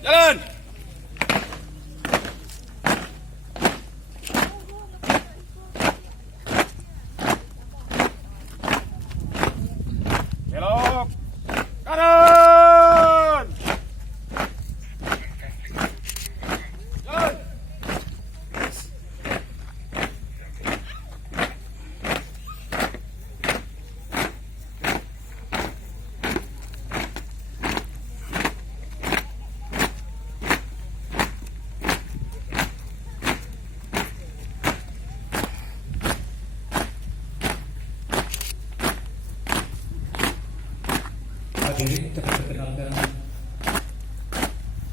Jalan. Belok. Kanan. Jalan. Hadirin kami perkenalkan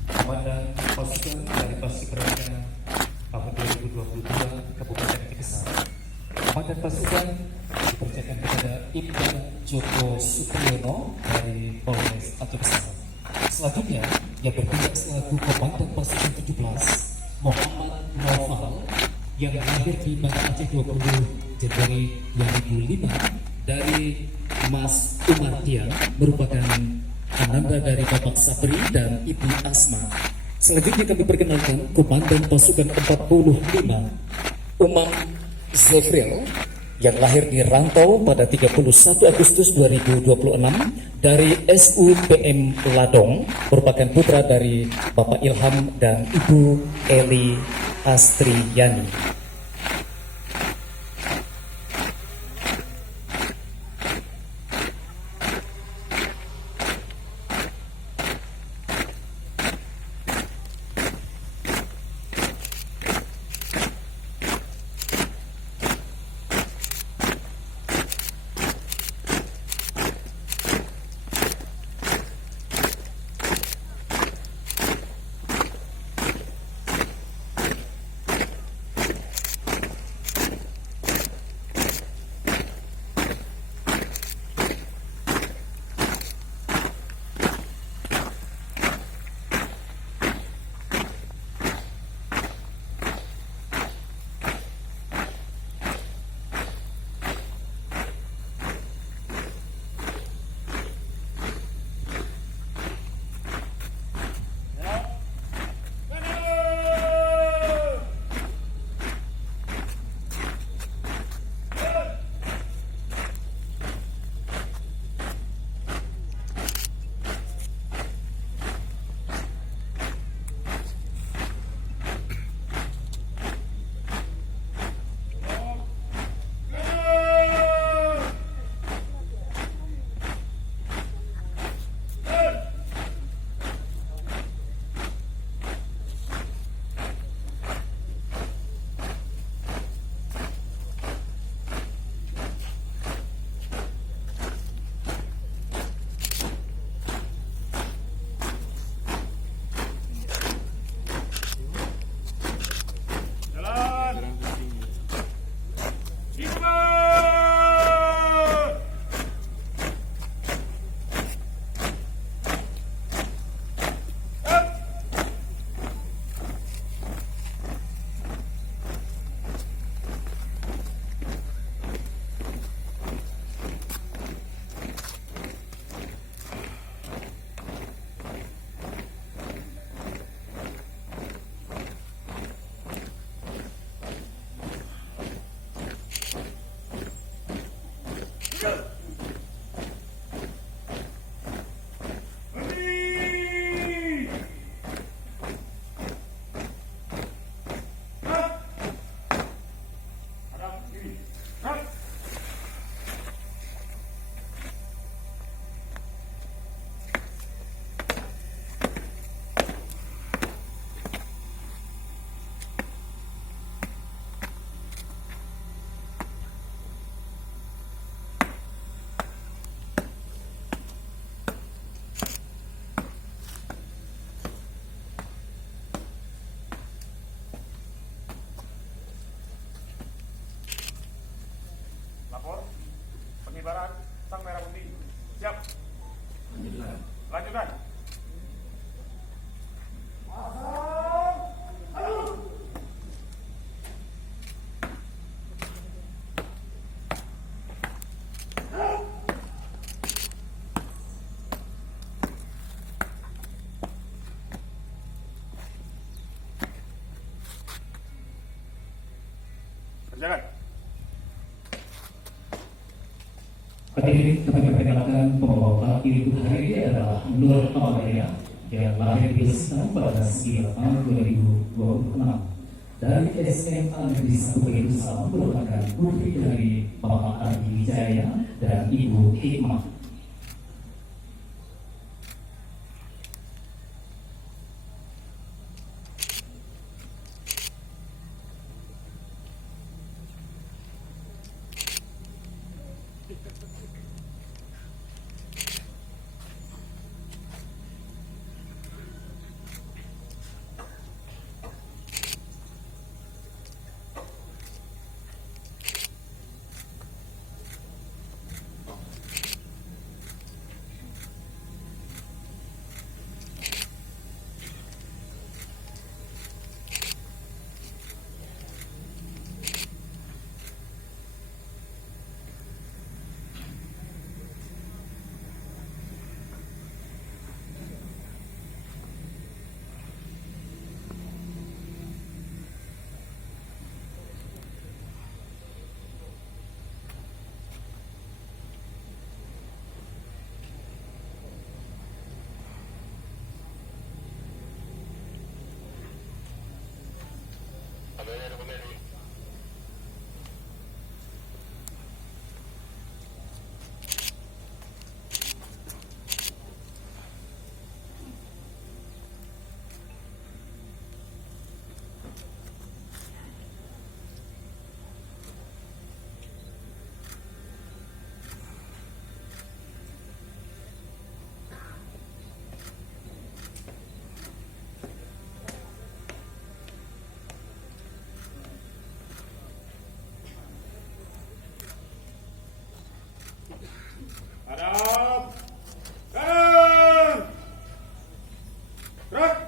Komandan Pasukan dari Paskibraka tahun 2022 Kabupaten Tegal. Komandan pasukan dipercayakan kepada Ibda Joko Supriyono dari Polres Aceh Besar. Selanjutnya yang bertindak selaku Komandan Pasukan 17 Muhammad Noval yang lahir di Banda Aceh 20 Januari 2005 dari Mas Umar Tian, merupakan ananda dari Bapak Sabri dan Ibu Asma. Selanjutnya kami perkenalkan Komandan Pasukan 45 Umam Zefril yang lahir di Rantau pada 31 Agustus 2026 dari SUPM Ladong, merupakan putra dari Bapak Ilham dan Ibu Eli Astriyani. Silakan. Hadirin kami perkenalkan pembawa parkir untuk hari ini adalah Nur Amalia yang lahir di Semarang pada 9 tahun 2026 dari SMA Negeri 1 Begitu Salam, merupakan putri dari Bapak Adi Wijaya dan Ibu Hikmah. Hadap. Kanan. Gerak.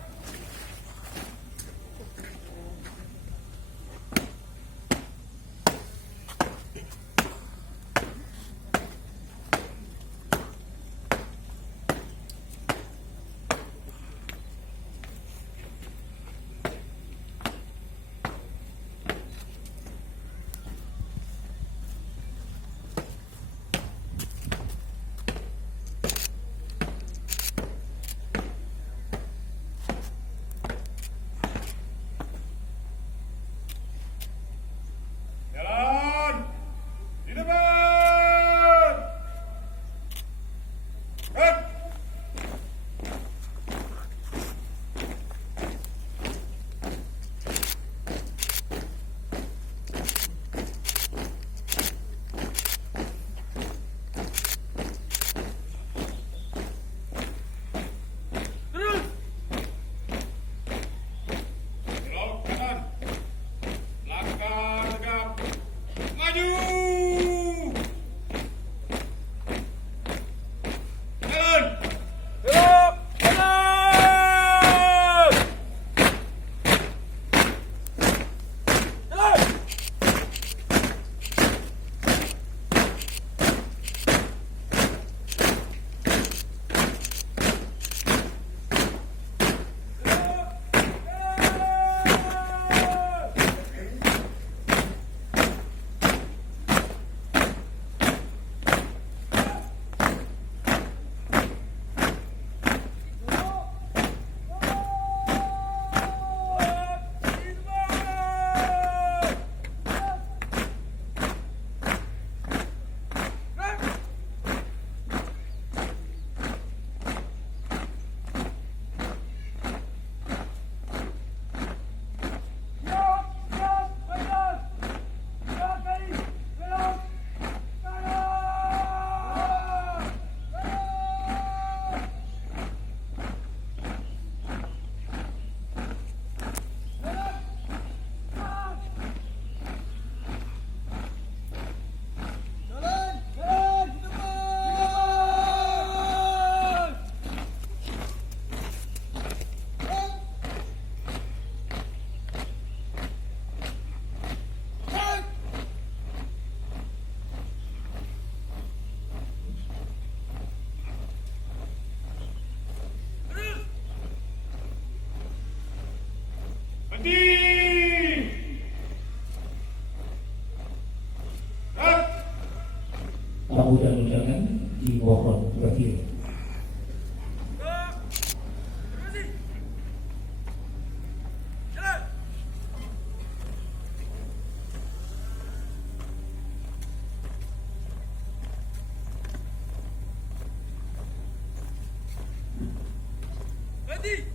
Berhenti.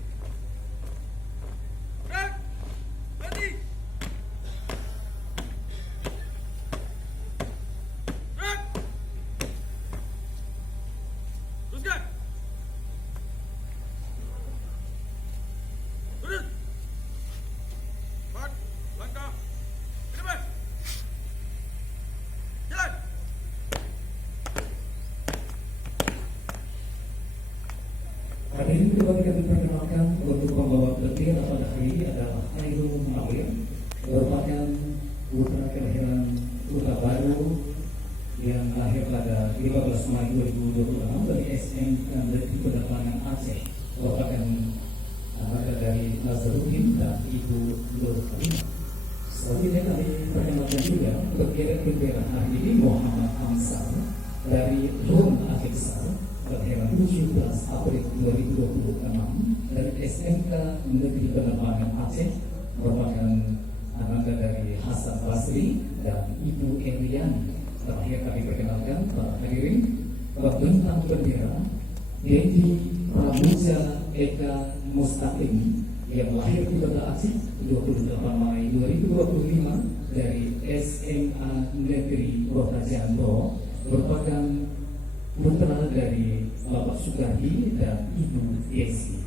Gerak. Berhenti. Gerak. Teruskan. Turun. 4 langkah ke depan. Jalan. Hadirin kembali kami perkenalkan untuk pembawa bendera pada hari ini adalah Hairul Mawir, merupakan putra kelahiran Kota Baru yang lahir pada 15 Mei 2026 dari SMK Negeri Pedalangan Aceh, merupakan anak dari Nazarudin dan Ibu Nur Halimah. Selanjutnya kami perkenalkan juga bendera hari ini Muhammad Amsal dari Rum Akhisar, kelahiran 17 April 2026 dari SMK Negeri Penerbangan Aceh, merupakan anak dari Hasan Basri dan Ibu Elian. Terakhir kami perkenalkan para hadirin pembentang bendera Dedi Pramuja Eka Mustaqim yang lahir di Banda Aceh 28 Mei 2025 dari SMA Negeri Kota Jambo, merupakan putra dari Bapak Sukardi dan Ibu Yesi.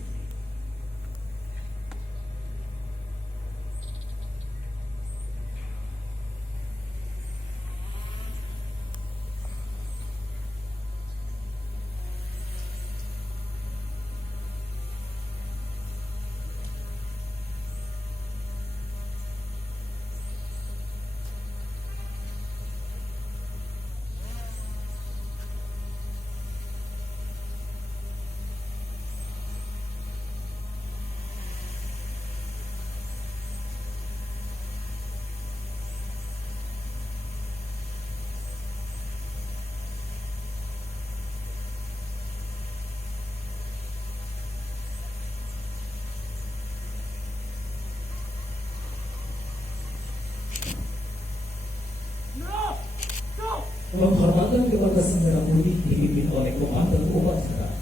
Penghormatan kepada Sang Putih dipimpin oleh Komandan Upacara.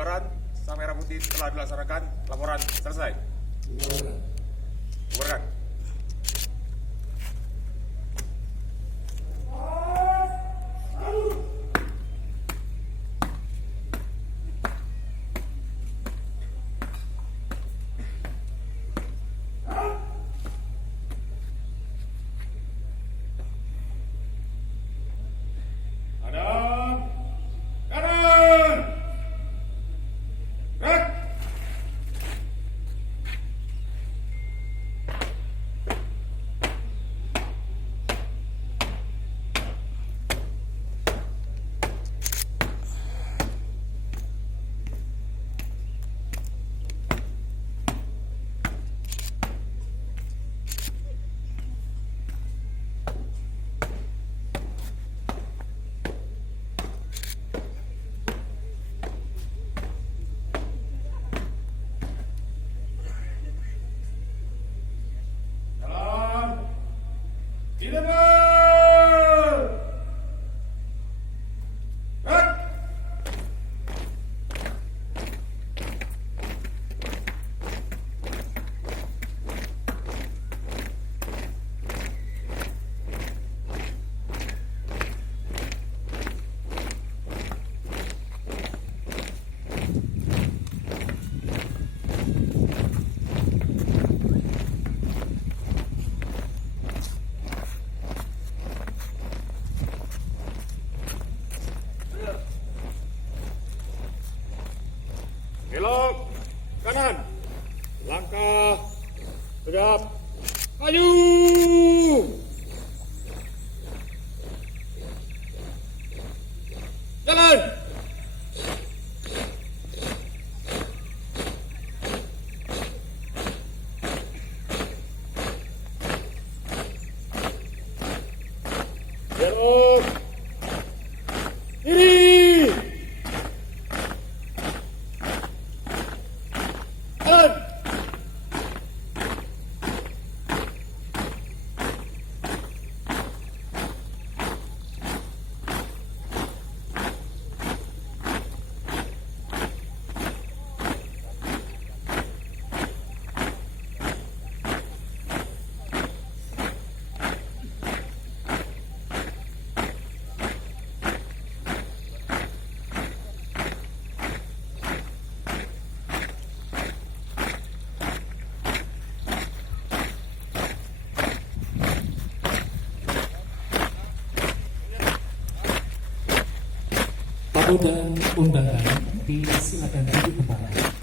Pengibaran sang merah putih telah dilaksanakan. Laporan selesai. Bubarkan. Hadap kanan. Gerak. Jalan. Di depan. Gerak. Belok kanan. Langkah tegap. Maju. Jalan. Belok kiri. Jalan. Tamu dan undangan disilakan duduk kembali.